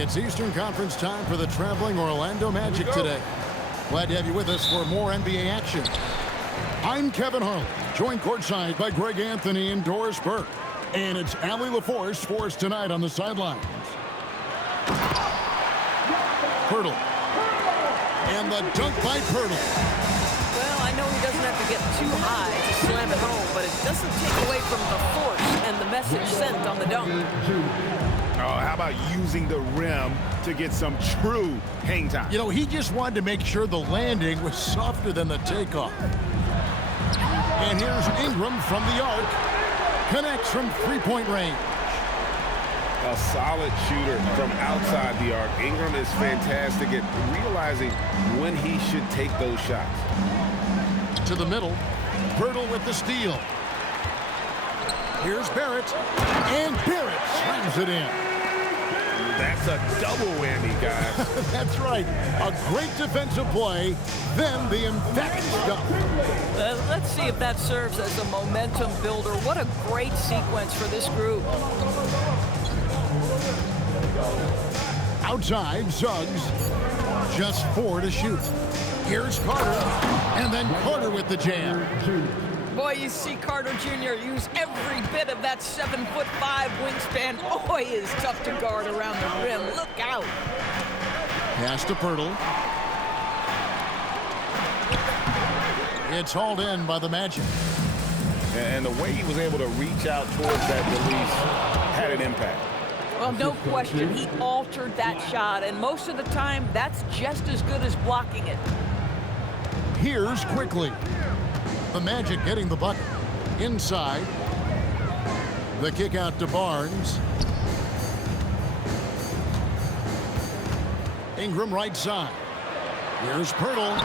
It's Eastern Conference time for the traveling Orlando Magic today. Glad to have you with us for more NBA action. I'm Kevin Harlan, joined courtside by Greg Anthony and Doris Burke. And it's Allie LaForce for us tonight on the sidelines. Poeltl. And the dunk by Poeltl. Well, I know he doesn't have to get too high to slam it home, but it doesn't take away from the force and the message sent on the dunk. Oh, how about using the rim to get some true hang time? You know, he just wanted to make sure the landing was softer than the takeoff. And here's Ingram from the arc. Connects from three-point range. A solid shooter from outside the arc. Ingram is fantastic at realizing when he should take those shots. To the middle. Poeltl with the steal. Here's Barrett. And Barrett slams it in. That's a double whammy, guys. That's right. A great defensive play, then the emphatic stuff. Let's see if that serves as a momentum builder. What a great sequence for this group. Outside, Suggs. Just 4 to shoot. Here's Carter. And then Carter with the jam. Boy, you see Carter Jr. use every bit of that 7'5" wingspan. Boy, is tough to guard around the rim. Look out. Pass to Poeltl. It's hauled in by the Magic. And the way he was able to reach out towards that release had an impact. Well, no question, he altered that shot, and most of the time, that's just as good as blocking it. Here's Quickly. The Magic getting the bucket. Inside. The kick out to Barnes. Ingram right side. Here's Poeltl.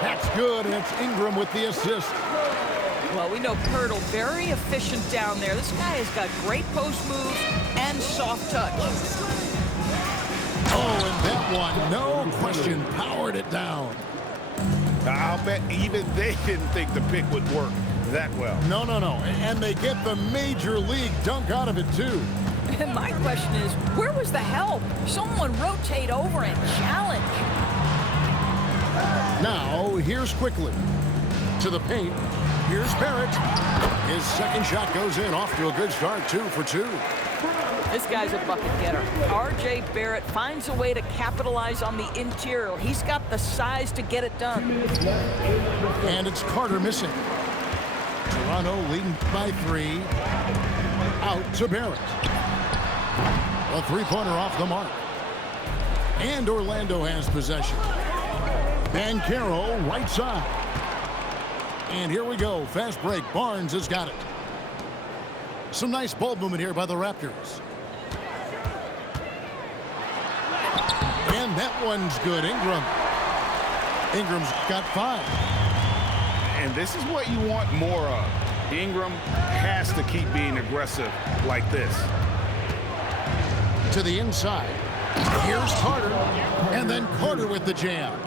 That's good, and it's Ingram with the assist. Well, we know Poeltl very efficient down there. This guy has got great post moves and soft touch. Oh, and that one, no question, powered it down. I'll bet even they didn't think the pick would work that well. No. And they get the major league dunk out of it, too. And my question is, where was the help? Someone rotate over and challenge. Now, here's Quickly. To the paint. Here's Barrett. His second shot goes in, off to a good start, 2 for 2. This guy's a bucket getter. R.J. Barrett finds a way to capitalize on the interior. He's got the size to get it done. And it's Carter missing. Toronto leading by 3. Out to Barrett. A three-pointer off the mark. And Orlando has possession. Banchero right side. And here we go. Fast break. Barnes has got it. Some nice ball movement here by the Raptors. And that one's good. Ingram's got 5. And this is what you want more of. Ingram has to keep being aggressive like this. To the inside. Here's Carter. And then Carter with the jam.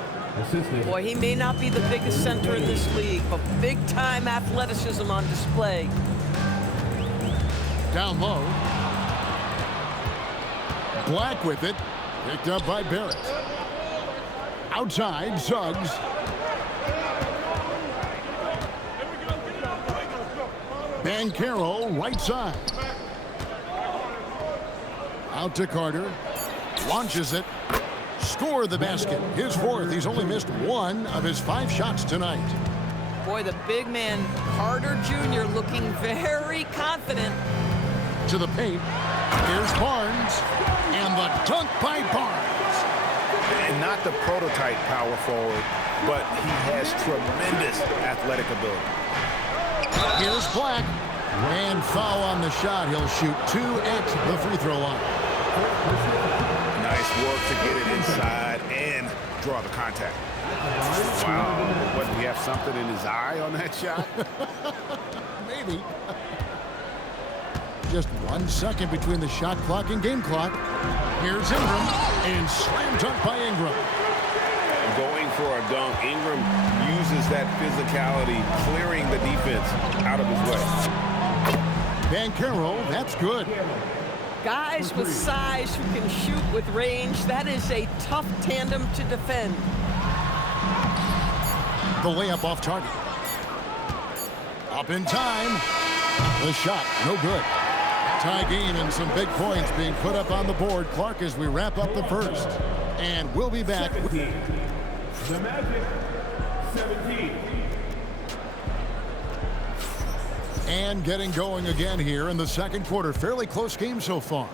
Boy, he may not be the biggest center in this league, but big-time athleticism on display. Down low. Black with it. Picked up by Barrett. Outside, Suggs. Banchero, right side. Out to Carter. Launches it. Score the basket. His 4th. He's only missed 1 of his 5 shots tonight. Boy, the big man, Carter Jr., looking very confident. To the paint. Here's Barnes. And the dunk by Barnes. And not the prototype power forward, but he has tremendous athletic ability. Here's Black. And foul on the shot. He'll shoot 2 at the free throw line. Nice work to get it inside and draw the contact. Wow. What, do we have something in his eye on that shot? Maybe. Just 1 second between the shot clock and game clock. Here's Ingram. And slam dunk by Ingram. Going for a dunk, Ingram uses that physicality, clearing the defense out of his way. Banchero, that's good. Guys with size who can shoot with range, that is a tough tandem to defend. The layup off target. Up in time. The shot, no good. Tie game and some big points being put up on the board. Clark, as we wrap up the first. And we'll be back. The Magic, 17. And getting going again here in the second quarter. Fairly close game so far.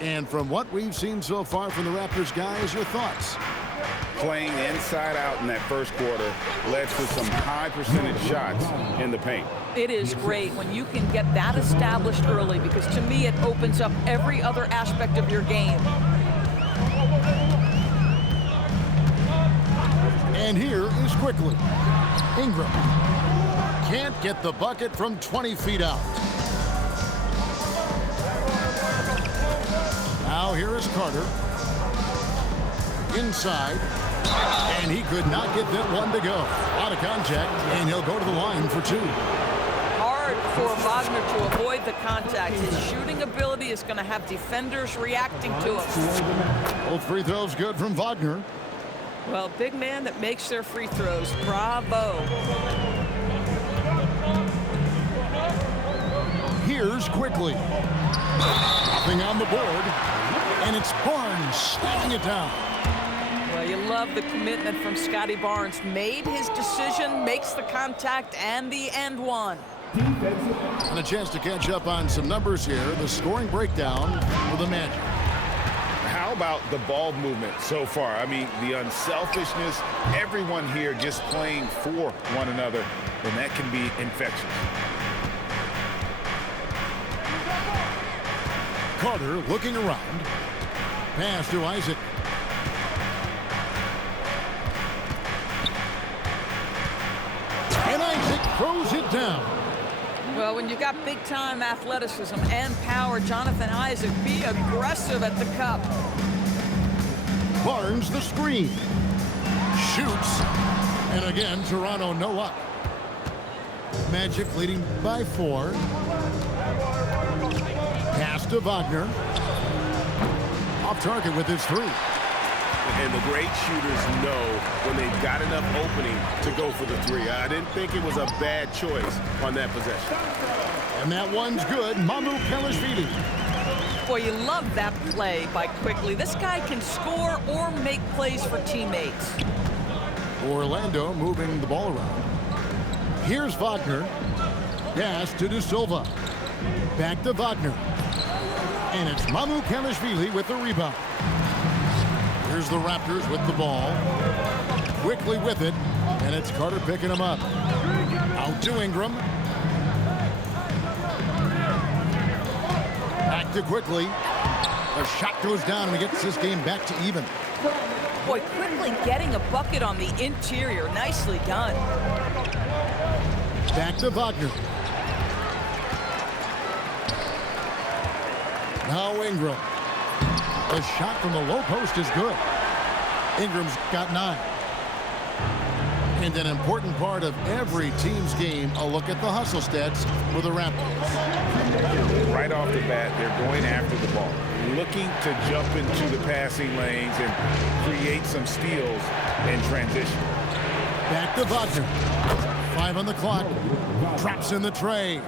And from what we've seen so far from the Raptors, guys, your thoughts? Playing inside out in that first quarter led to some high percentage shots in the paint. It is great when you can get that established early, because to me it opens up every other aspect of your game. And here is quickly Ingram. Can't get the bucket from 20 feet out. Now here is Carter. Inside. And he could not get that one to go. Out of contact, and he'll go to the line for two. Hard for Wagner to avoid the contact. His shooting ability is going to have defenders reacting to him. Both free throws good from Wagner. Well, big man that makes their free throws. Bravo. Here's quickly. Nothing on the board. And it's Barnes slowing it down. Well, you love the commitment from Scotty Barnes. Made his decision, makes the contact, and the and one. And a chance to catch up on some numbers here. The scoring breakdown for the Magic. How about the ball movement so far? I mean, the unselfishness, everyone here just playing for one another, and that can be infectious. Carter looking around. Pass to Isaac. And Isaac throws it down. Well, when you got big-time athleticism and power, Jonathan Isaac, be aggressive at the cup. Barnes the screen. Shoots. And again, Toronto no luck. Magic leading by 4. Pass to Wagner. Off target with his 3. And the great shooters know when they've got enough opening to go for the 3. I didn't think it was a bad choice on that possession. And that one's good. Mamukelashvili. Boy, you love that play by Quickly. This guy can score or make plays for teammates. Orlando moving the ball around. Here's Wagner. Pass to De Silva. Back to Wagner. And it's Mamukelashvili with the rebound. Here's the Raptors with the ball. Quickly with it. And it's Carter picking him up. Out to Ingram. Back to Quickly. A shot goes down and he gets this game back to even. Boy, Quickly getting a bucket on the interior. Nicely done. Back to Wagner. Now Ingram. The shot from the low post is good. Ingram's got 9. And an important part of every team's game, a look at the hustle stats for the Raptors. Right off the bat, they're going after the ball, looking to jump into the passing lanes and create some steals in transition. Back to Wagner. 5 on the clock. Drops in the tray.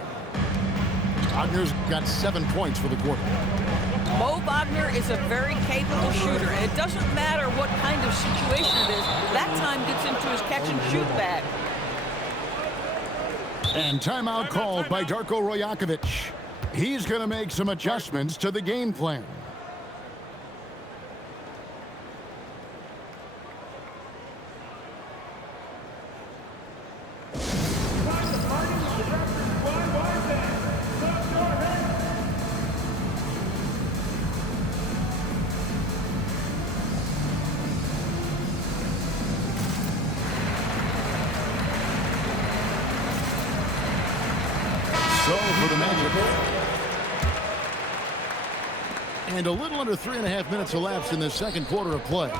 Wagner's got 7 points for the quarter. Mo Wagner is a very capable shooter. And it doesn't matter what kind of situation it is. That time gets into his catch-and-shoot bag. And timeout called by Darko Rajakovic. He's going to make some adjustments to the game plan. So for the Magic. And a little under 3.5 minutes elapsed in the second quarter of play.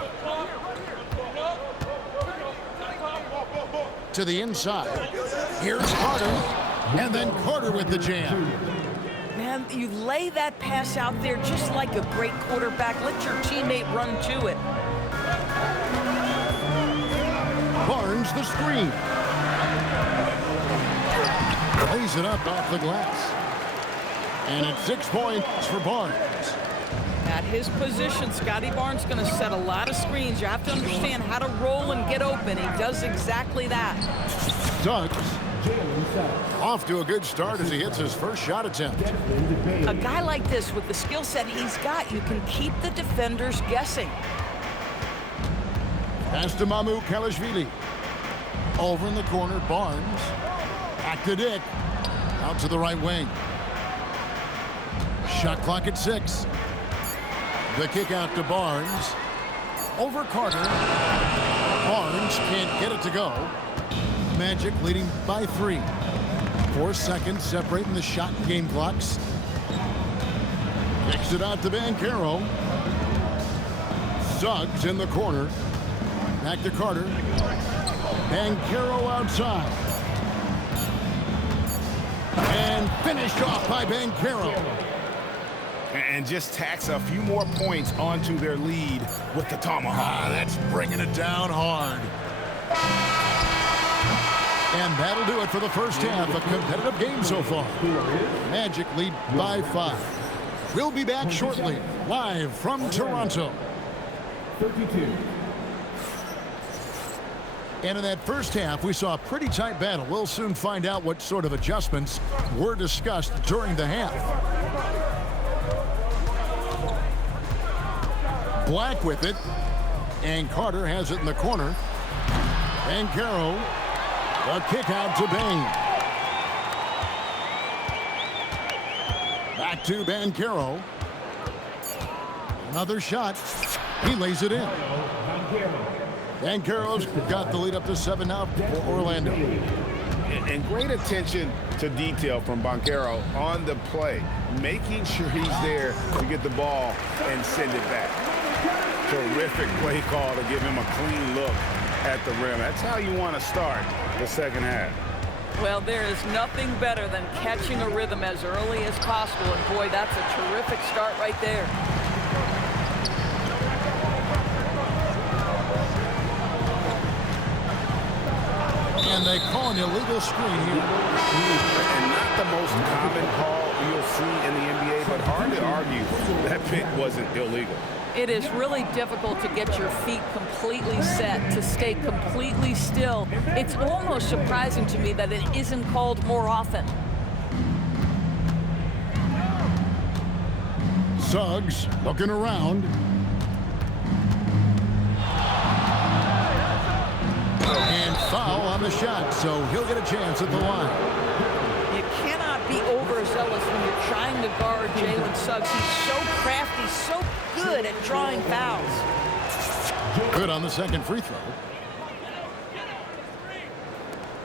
To the inside. Here's Carter. And then Carter with the jam. Man, And you lay that pass out there just like a great quarterback. Let your teammate run to it. Barnes the screen. Lays it up off the glass. And it's 6 points for Barnes. At his position, Scotty Barnes going to set a lot of screens. You have to understand how to roll and get open. He does exactly that. Suggs off to a good start as he hits his first shot attempt. A guy like this with the skill set he's got, you can keep the defenders guessing. Pass to Mamu Kalashvili. Over in the corner, Barnes. Back to Dick. Out to the right wing. Shot clock at 6. The kick out to Barnes. Over Carter. Barnes can't get it to go. Magic leading by 3. 4 seconds separating the shot and game clocks. Kicks it out to Banchero. Suggs in the corner. Back to Carter. Banchero outside. And finished off by Banchero. And just tacks a few more points onto their lead with the tomahawk. That's bringing it down hard. And that'll do it for the first half. A competitive game so far. Magic lead by 5. We'll be back shortly, live from Toronto. 32. And in that first half, we saw a pretty tight battle. We'll soon find out what sort of adjustments were discussed during the half. Black with it. And Carter has it in the corner. Banchero. The kick out to Bain. Back to Banchero. Another shot. He lays it in. Banchero's got the lead up to 7 now for Orlando. And great attention to detail from Banchero on the play, making sure he's there to get the ball and send it back. Terrific play call to give him a clean look at the rim. That's how you want to start the second half. Well, there is nothing better than catching a rhythm as early as possible. And boy, that's a terrific start right there. And they call an illegal screen here. And not the most common call you'll see in the NBA, but hard to argue that pick wasn't illegal. It is really difficult to get your feet completely set, to stay completely still. It's almost surprising to me that it isn't called more often. Suggs looking around. And foul on the shot, so he'll get a chance at the line. You cannot be overzealous when you're trying to guard Jalen Suggs. He's so crafty, so good at drawing fouls. Good on the second free throw.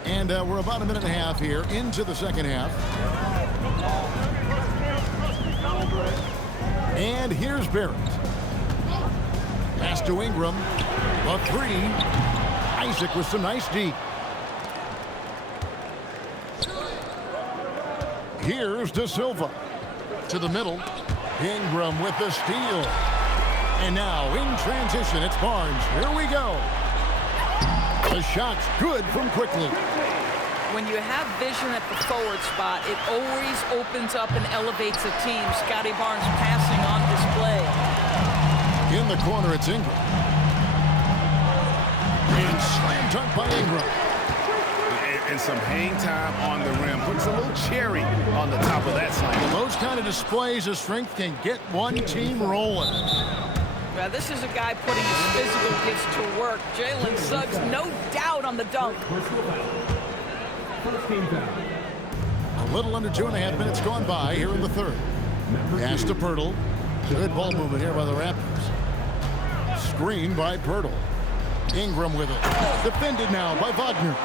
And we're about a minute and a half here into the second half. And here's Barrett. Pass to Ingram. A 3. Isaac with some nice D. Here's De Silva. To the middle. Ingram with the steal. And now in transition, it's Barnes. Here we go. The shot's good from quickly. When you have vision at the forward spot, it always opens up and elevates a team. Scotty Barnes passing on display. In the corner, it's Ingram. And slam dunk by Ingram. And some hang time on the rim. Puts a little cherry on the top of that slam. Those kind of displays of strength can get one team rolling. Well, this is a guy putting his physical gifts to work. Jalen Suggs, no doubt on the dunk. A little under 2.5 minutes gone by here in the third. Pass to Poeltl. Good ball movement here by the Raptors. Screen by Poeltl. Ingram with it. Defended now by Wagner.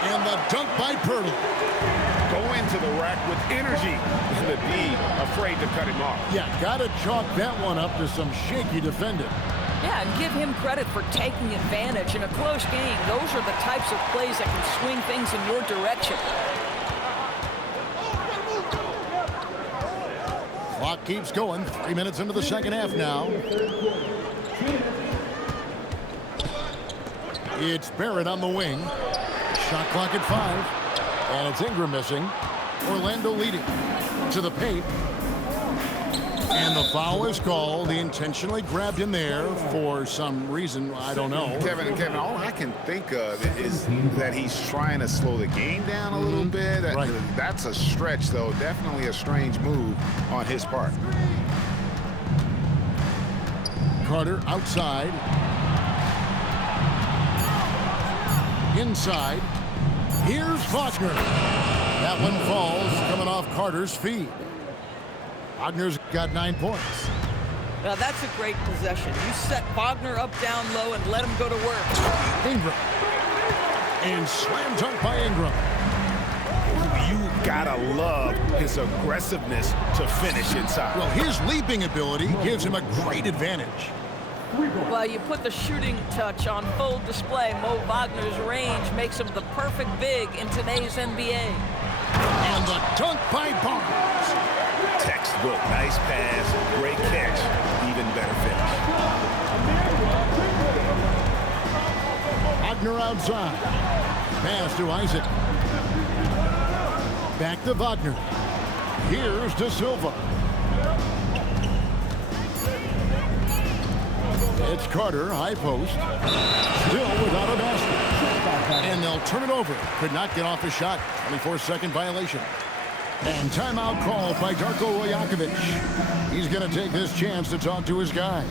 And the dunk by Poeltl. Go into the rack with energy. The D afraid to cut him off. Yeah, gotta chalk that one up to some shaky defending. Yeah, and give him credit for taking advantage in a close game. Those are the types of plays that can swing things in your direction. Clock keeps going. 3 minutes into the second half now. It's Barrett on the wing. Shot clock at 5. And it's Ingram missing. Orlando leading to the paint. And the foul is called. He intentionally grabbed him there for some reason. I don't know. Kevin, all I can think of is that he's trying to slow the game down a little bit. Right. That's a stretch, though. Definitely a strange move on his part. Carter outside. Inside. Here's Wagner. That one falls, coming off Carter's feed. Wagner's got 9 points. Now that's a great possession. You set Wagner up down low and let him go to work. Ingram. And slam dunk by Ingram. You gotta love his aggressiveness to finish inside. Well, his leaping ability gives him a great advantage. Well, you put the shooting touch on full display. Mo Wagner's range makes him the perfect big in today's NBA. And the dunk by Barnes. Textbook, nice pass, great catch, even better finish. Wagner outside. Pass to Isaac. Back to Wagner. Here's De Silva. It's Carter, high post. Still without a basket. And they'll turn it over. Could not get off a shot. 24-second violation. And timeout called by Darko Rajakovic. He's going to take this chance to talk to his guys.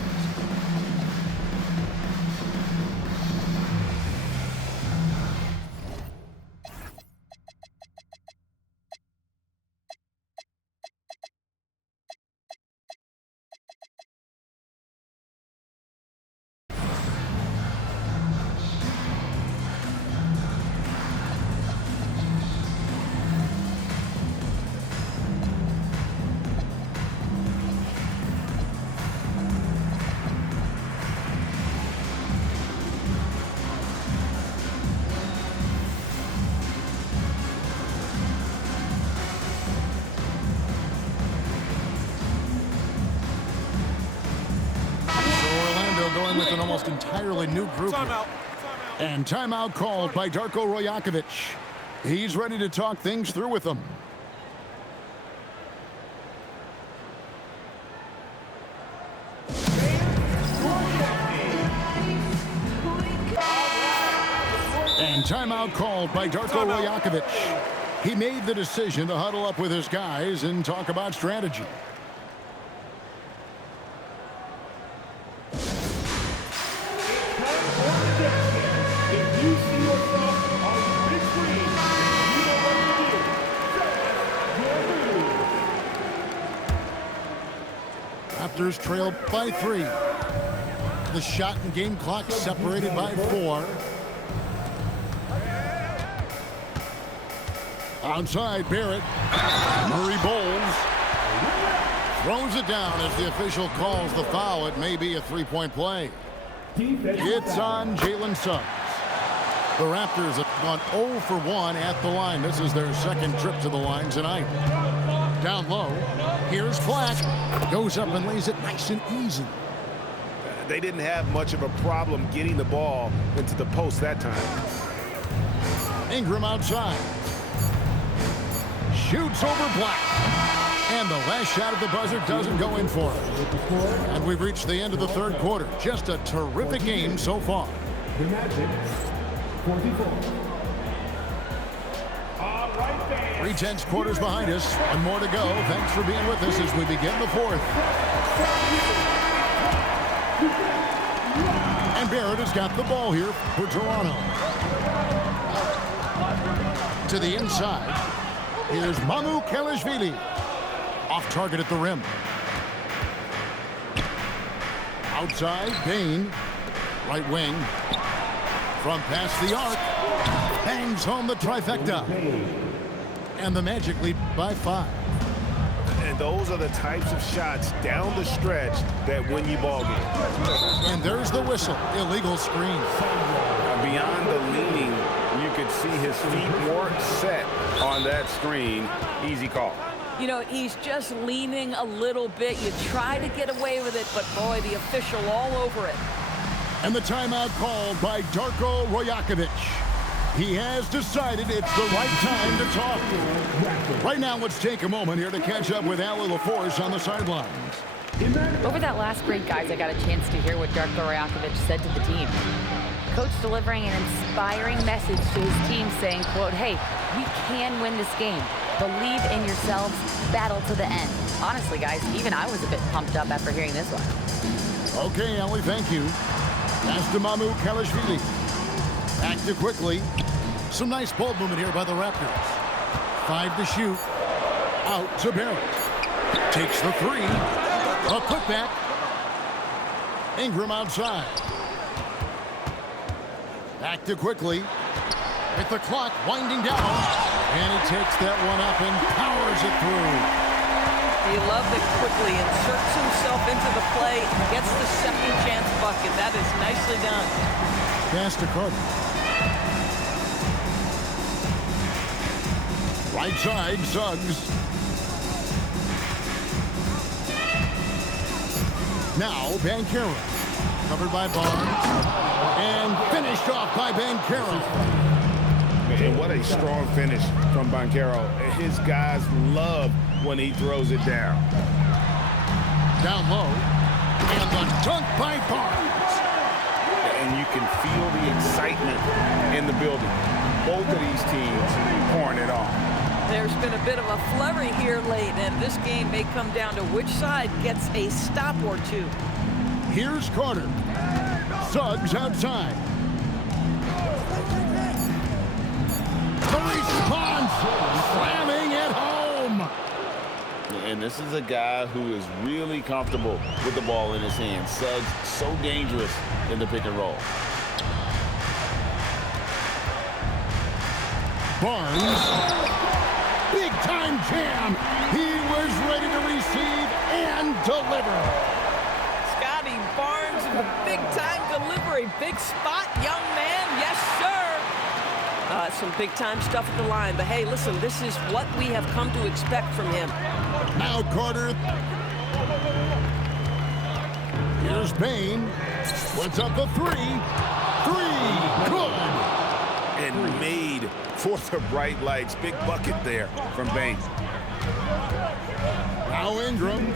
Going with an almost entirely new group. And timeout called by Darko Rajakovic. He's ready to talk things through with them. And timeout called by Darko Rajakovic. He made the decision to huddle up with his guys and talk about strategy. Raptors trailed by 3. The shot and game clock separated by 4. Outside, Barrett. Murray Bowles throws it down as the official calls the foul. It may be a three-point play. It's on Jalen Suggs. The Raptors have gone 0 for 1 at the line. This is their second trip to the line tonight. Down low. Here's Flack. Goes up and lays it nice and easy. They didn't have much of a problem getting the ball into the post that time. Ingram outside. Shoots over Black. And the last shot at the buzzer doesn't go in for it. And we've reached the end of the third quarter. Just a terrific game so far. The Magic, 44. 3/10 quarters behind us. One more to go. Thanks for being with us as we begin the fourth. And Barrett has got the ball here for Toronto. To the inside. Here's Mamukelashvili. Off target at the rim. Outside, Bane. Right wing. From past the arc. Bangs home the trifecta. And the Magic lead by 5. And those are the types of shots down the stretch that win you ball games. And there's the whistle. Illegal screen. Beyond the leaning, you could see his feet more set on that screen. Easy call. You know, he's just leaning a little bit. You try to get away with it, but boy, the official all over it. And the timeout called by Darko Rajakovic. He has decided it's the right time to talk. Right now, let's take a moment here to catch up with Allie LaForce on the sidelines. Over that last break, guys, I got a chance to hear what Darko Rajakovic said to the team. Coach delivering an inspiring message to his team saying, quote, hey, we can win this game. Believe in yourselves, battle to the end. Honestly, guys, even I was a bit pumped up after hearing this one. Okay, Allie, thank you. Pass to Mamukelashvili. Back to quickly. Some nice ball movement here by the Raptors. 5 to shoot. Out to Barrett. Takes the 3. A putback. Ingram outside. Back to quickly. With the clock winding down. And he takes that one up and powers it through. You love that quickly inserts himself into the play and gets the second chance bucket. That is nicely done. Pass to Carter. Right side, Suggs. Now, Banchero. Covered by Barnes. And finished off by Banchero. And what a strong finish from Banchero. His guys love when he throws it down. Down low. And the dunk by Barnes. And you can feel the excitement in the building. Both of these teams pouring it on. There's been a bit of a flurry here late, and this game may come down to which side gets a stop or two. Here's Carter. Suggs outside. The response, slamming it home. And this is a guy who is really comfortable with the ball in his hands. Suggs, so dangerous in the pick and roll. Barnes, big time jam. He was ready to receive and deliver. Scotty Barnes with a big time delivery. Big spot, young man. Yes, sir. Some big time stuff at the line. But hey, listen, this is what we have come to expect from him. Now Carter. Here's Bain. Puts up the 3. 3. Good. And made for the bright lights. Big bucket there from Bain. Now Ingram.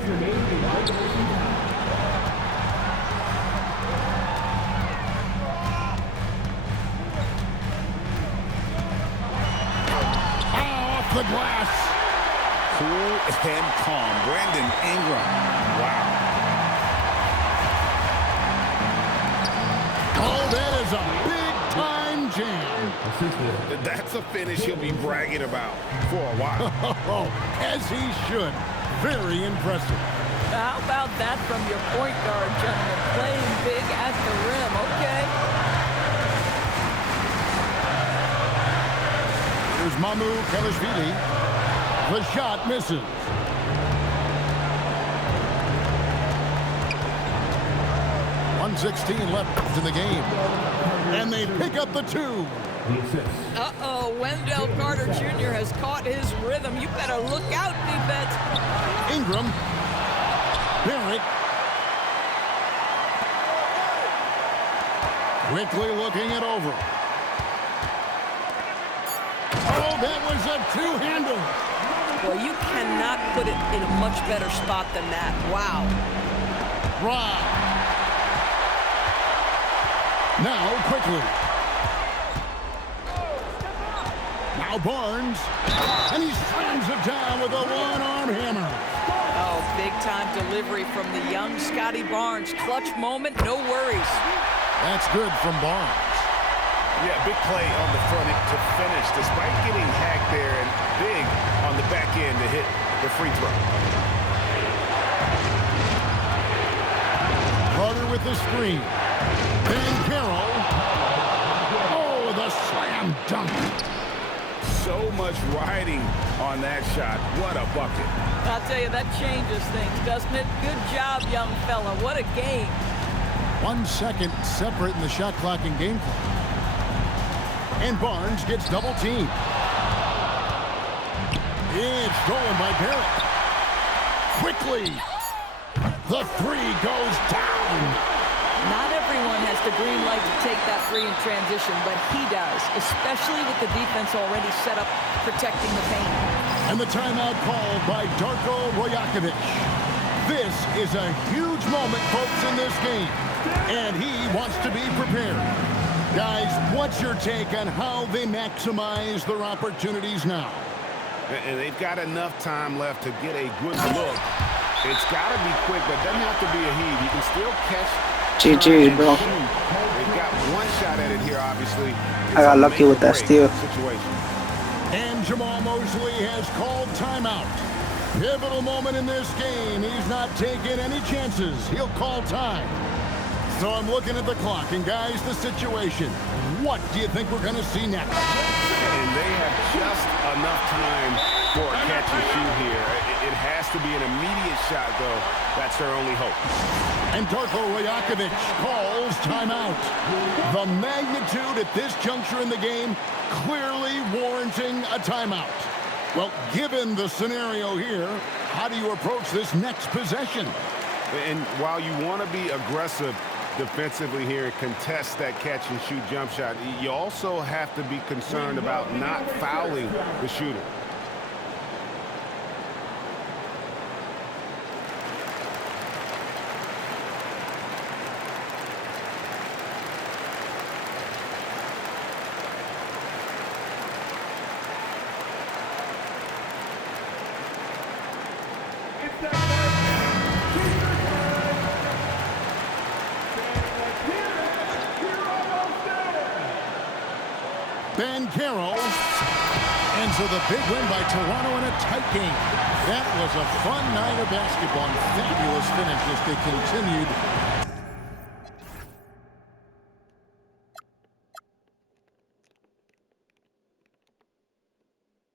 Off the glass. Cool and calm. Brandon Ingram. Wow. Oh, that is a big-time jam. That's a finish he'll be bragging about for a while. Oh, as he should. Very impressive. How about that from your point guard, gentlemen? Playing big at the rim. Okay. Here's Mamukelashvili. The shot misses. .116 left in the game. And they pick up the 2. Uh-oh, Wendell Carter Jr. has caught his rhythm. You better look out, defense. Ingram. Barrett. Quickly looking it over. Oh, that was a two-hander. Well, you cannot put it in a much better spot than that. Wow. Rob. Now quickly. Now Barnes. And he slams it down with a one-arm hammer. Oh, big-time delivery from the young Scotty Barnes. Clutch moment, no worries. That's good from Barnes. Yeah, big play on the front end to finish, despite getting hacked there, and big on the back end to hit the free throw. Carter with the screen. Banchero. Oh, the slam dunk. So much riding on that shot. What a bucket. I'll tell you, that changes things, doesn't it? Good job, young fella. What a game. 1 second separate in the shot clock and game clock. And Barnes gets double teamed. It's stolen by Barrett. Quickly, the three goes down. Not everyone has the green light to take that three in transition, but he does, especially with the defense already set up protecting the paint. And the timeout called by Darko Rajakovic. This is a huge moment, folks, in this game, and he wants to be prepared. Guys, what's your take on how they maximize their opportunities now? And they've got enough time left to get a good look. It's got to be quick, but it doesn't have to be a heave. He can still catch. GG, bro. They've got one shot at it here, obviously. I got lucky with that steal. Situation. And Jamal Mosley has called timeout. Pivotal moment in this game. He's not taking any chances. He'll call time. So I'm looking at the clock, and guys, the situation. What do you think we're going to see next? And they have just enough time for a catch and shoot here. It has to be an immediate shot, though. That's their only hope. And Darko Rajakovic calls timeout. The magnitude at this juncture in the game clearly warranting a timeout. Well, given the scenario here, how do you approach this next possession? And while you want to be aggressive defensively here and contest that catch and shoot jump shot, you also have to be concerned about not fouling the shooter. Banchero. And so the big win by Toronto in a tight game. That was a fun night of basketball and fabulous finish as they continued